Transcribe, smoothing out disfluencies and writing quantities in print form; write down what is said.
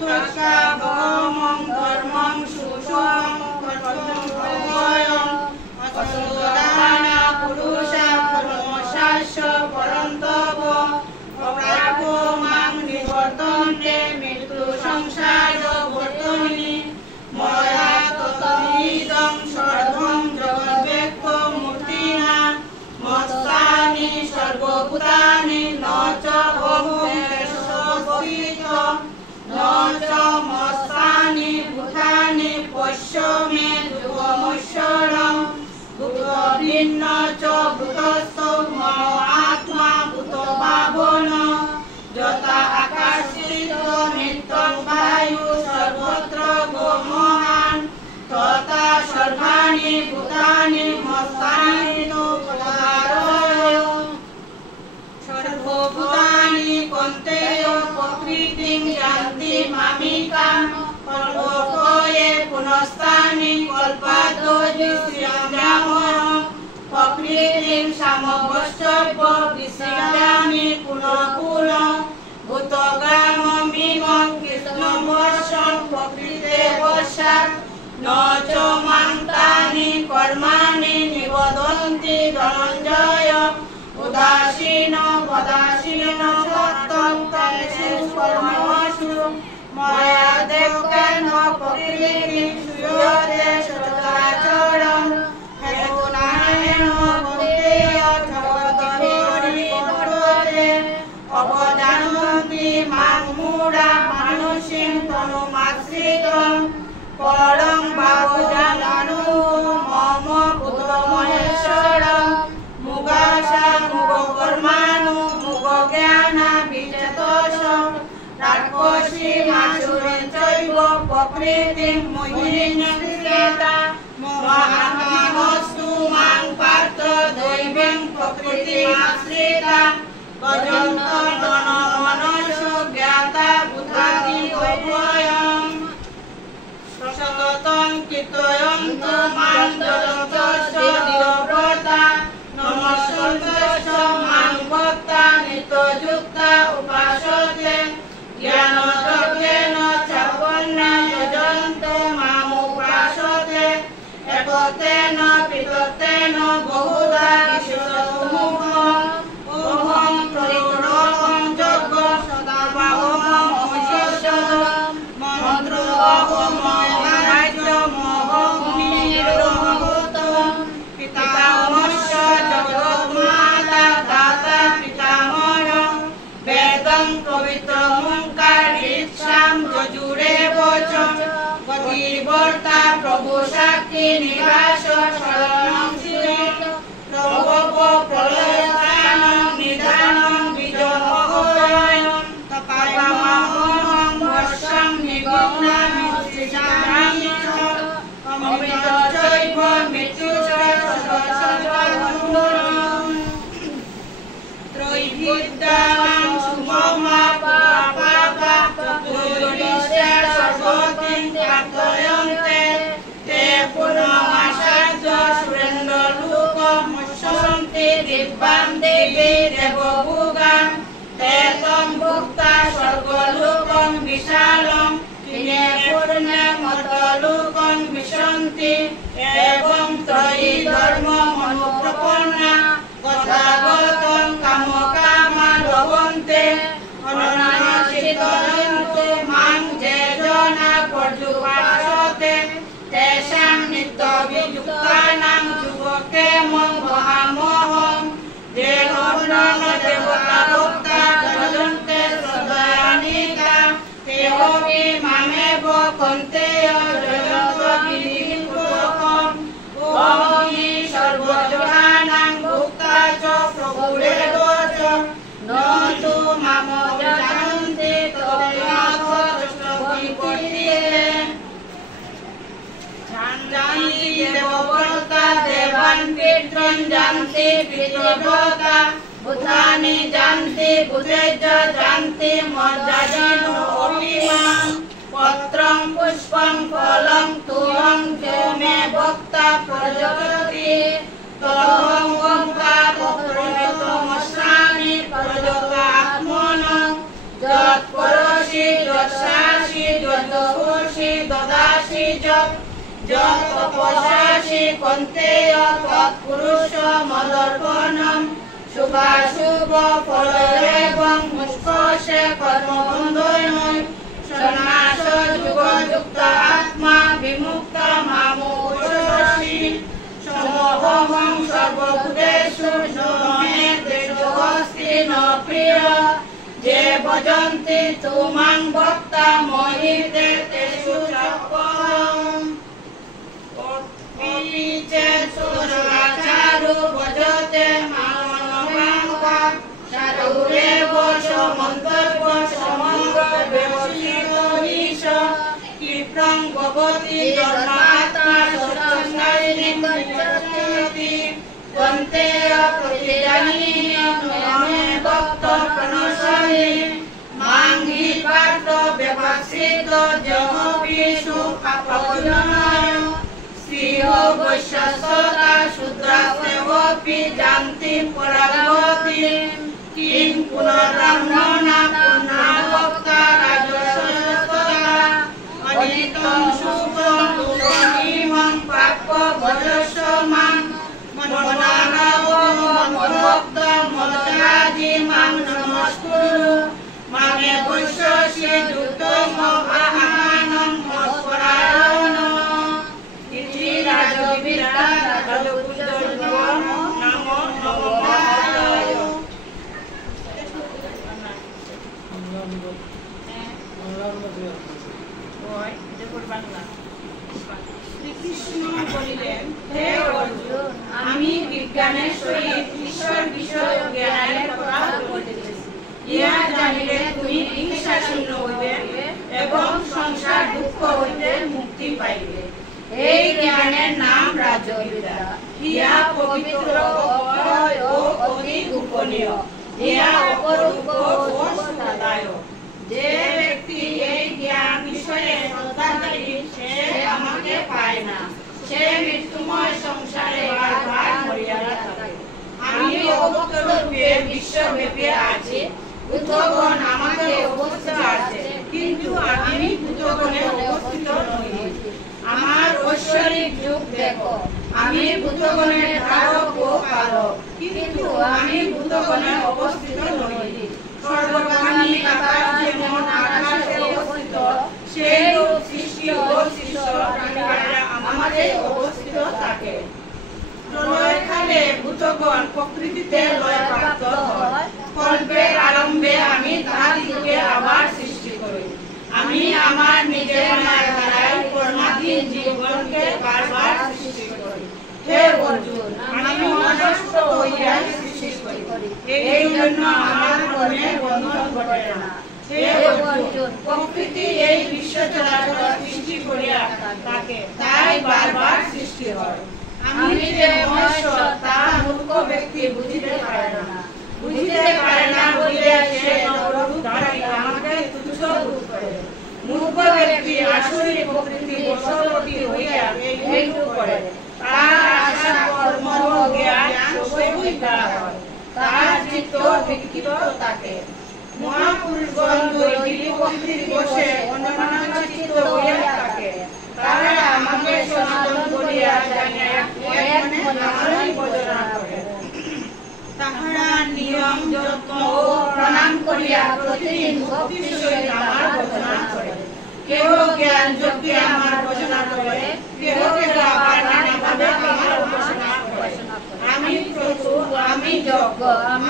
यथोक्ता भगवं धर्मं सुषुवं कर्तुं भगवयं असोदाना पुरुषा परमशास्य परन्तप अप्राप्यो मां निवर्तन्ते मृत्यु संसार वर्तमिनि मया ततमिदं सर्वं जगद्व्यक्तमूर्तिना मत्स्थानि सर्वभूतानि न च अहं न च मत्स्थानि भूतानि पश्य मे ध्रुवमक्षरं भूतभिन्न च भूतस्थो मम आत्मा भूतभावन यथा आकाशस्थितो नित्यं वायु सर्वत्र गमनान् तथा सर्वाणि भूतानि मत्स्थानि पदारय सर्वभूतानि कौन्तेय प्रकृतिं यान्ति मामिकां कल्पकोये पुनस्तानि कल्पादो विश्राम्यहं प्रकृतिं समवश्यप्य विश्राम्यामि पुनः पुनः भूतग्राममिमं कृष्णवर्षं प्रकृते वशात् न च मां तानि कर्माणि निबोधन्ति धनञ्जय उदासीन वदासीन सत्तं तेषु कर्मसु मया देवकेन प्रकृतिं श्रूयते सचराचरं हेतुनानेन कौन्तेय जगद्विवर्तते अवजानन्ति मां मूढा मानुषीं तनुमाश्रितं परं भावजानानु मम भूतमहेश्वरं मुगाशा मुगकर्माणु मुगज्ञाना विचेतस राक्षसी मासुरीं चैव प्रकृतिं मोहिनीं महात्मानस्तु मां पार्थ दैवीं प्रकृतिमाश्रिता गजन्तर्दनमनसो ज्ञाता भूतानि अव्ययम् प्रसंगतं कीर्तयन्तु मां जगतस्थितिव्रता नमस्सन्तश्च मां भक्ता नित्ययुक्ता उपासते ज्ञानद्रव्येण चापन्ना यजन्तो मामुपासते एकतेन पृथक्तेन बहुधा विश्वसमूहम् अहं परिग्रहं जग सदा भावमहं मंत्र अहमयराज्यमहं पितामहश्च जगन्माता दाता पितामह वेदं पवित्रमोङ्कारीक्षां यजुरेव च गतिवर्ता प्रभु साक्षी निवास शरणं प्रभव प्रलयस्थानं निधानं बीजमहोदयं तपामहं वर्षं निगम्नामि सृजामि च अमृतं चैव मृत्युश्च सर्वसर्वधूरम् त्रैविद्यानां सुममा पापा चतुर्विद्या सर्वतीं प्रार्थयन्ते ते पूर्णमासाद्य सुरेन्द्रलोकमुच्चरन्ति दिव्यां देवी देवभोगां ते तं भुक्ता स्वर्गलोकं विशालं किने पूर्णे मर्त्यलोकं विशन्ति एवं त्रयी धर्ममनुप्रपन्ना तथागतं कामकामा लभन्ते अनन्यचित्तयन्तु मां ये जना पर्युपासते तेषां नित्यवियुक्तानां युवकेमं वहामहं देवता भजन्ते सदयानिका तेऽपि मामेव कौन्तेय जयन्तविधिपूर्वकम् अहं हि सर्वजनानां भोक्ता च प्रभुरेव च न तु मां जानन्ति तदेव जानन्ति देवव्रता देवान् पितॄन् जानन्ति पितृव्रता भूतानि जानन्ति भूतेज जानन्ति मज्जाजिनो अपि मां पत्रं पुष्पं फलं तुलं जो मे भक्ता प्रजोति तदहं ओंकारपत्रमेतमस्मि प्रजोतात्मनः यत्करोषि यत्सासि তপস্যাসি কন্তেয় তৎপুরুষ মদর্পণম শুভাশুভ ফলরেবং মুষ্কোষে কর্মবন্ধনৈ সন্ন্যাস যুগযুক্ত আত্মা বিমুক্ত মামোপসি সমোহং সর্বভূতেষু নহে দেশোऽস্তি ন প্রিয় যে ভজন্তি তুমাং ভক্তা মোহিতে তেষু চক্রম পিচে সুরাচারু ভজতে মানবাঙ্গা সারুরেব সমন্তর্ব সমঙ্গ ব্যবসিত ঈশ ক্ষিপ্রং ভবতি জন্মাত্মা সত্যঙ্গায়িনী গচ্ছতি কন্তেয় প্রতিদানীয় নমে ভক্ত প্রণশনে মাং হি পার্থ ব্যবসিত জগপিষু পাপজনায় শ্রীহ বৈশ্যসতা শূদ্রাস্তেবপি জানতি পরাগতি কিং পুনরাম্মনা পুনর্ভক্তা রাজসস্ততা অনিতং সুখং দুঃখীমং প্রাপ্য ভজস্যমাং মননানব মদভক্ত মদরাজি মাং নমস্কুরু মামে বৈশ্যসি যুক্তং আহানং মৎপরায়ণ ইতি রাজবিদ্যা রাজপুজোর্গম নমো নমঃ শ্রীকৃষ্ণ বলিলেন, হে অর্জুন, আমি বিজ্ঞানের সহিত ঈশ্বর বিষয় জ্ঞানের কথা বলিতেছি। ইহা জানিলে তুমি হিংসাশূন্য হইবে এবং সংসার দুঃখ হইতে মুক্তি পাইবে। এই জ্ঞানের নাম রাজবিদ্যা। ইহা পবিত্র, অক্ষয় ও অতি গোপনীয়। ইহা অপরূপ ও সুখদায়ক। যে ব্যক্তি এই জ্ঞান বিষয়ে শ্রদ্ধাশীল সে আমাকে পায় না। সে মৃত্যুময় সংসারে বারবার মরিয়া থাকে। আমি অভক্ত রূপে বিশ্বব্যাপী আছি। ভূতগণ আমাকে অবস্থিত আছে, কিন্তু আমি ভূতগণে অবস্থিত নই। আমার ঐশ্বরিক যুগ দেখো। আমি ভূতগণের ধারক ও পালক, কিন্তু আমি ভূতগণে অবস্থিত নই। সর্বপ্রাণী আকাশ যেমন আকাশে অবস্থিত, সেইরূপ সৃষ্টি ও সৃষ্ট প্রাণীরা আমাদের অবস্থিত থাকে। প্রলয়কালে ভূতগণ প্রকৃতিতে লয়প্রাপ্ত হয়। কল্পের আরম্ভে আমি তাহাদিগকে আবার সৃষ্টি করি। আমি আমার নিজের মায়া দ্বারাই কর্মাধীন জীবগণকে বারবার সৃষ্টি করি। হে অর্জুন, আমি মনস্থ হইয়া সৃষ্টি করি। এই জন্য আমার মনে বন্ধন ঘটে না। হে অর্জুন, প্রকৃতি এই বিশ্ব চরাচর সৃষ্টি করিয়া থাকে, তাই বারবার সৃষ্টি হয়। আমি যে মহেশ্বর তা মূর্খ ব্যক্তি বুঝিতে পারে না। বুঝিতে পারে না বলিয়া সে নররূপ ধারী আমাকে তুচ্ছ বোধ করে। মূর্খ ব্যক্তি আসুরি প্রকৃতি বশবর্তী হইয়া এইরূপ করে। তার আশা কর্ম জ্ঞান সবই দ্বারা হয়। তার চিত্ত বিকৃত থাকে। মহাপুরুষগণ দৈহিক প্রকৃতির বশে অনন্যচিত্ত হইয়া থাকে। তারা আমাকে সনাতন বলিয়া জানিয়া এক মনে আমারই ভজনা করে। তাহারা নিয়ম যত্ন ও প্রণাম করিয়া প্রতিদিন ভক্তির সহিত আমার ভজনা করে। কেহ জ্ঞান যোগে আমার ভজনা করে, কেহ কেহ আবার নানাভাবে আমার উপাসনা করে। আমি প্রভু, আমি যজ্ঞ, আমি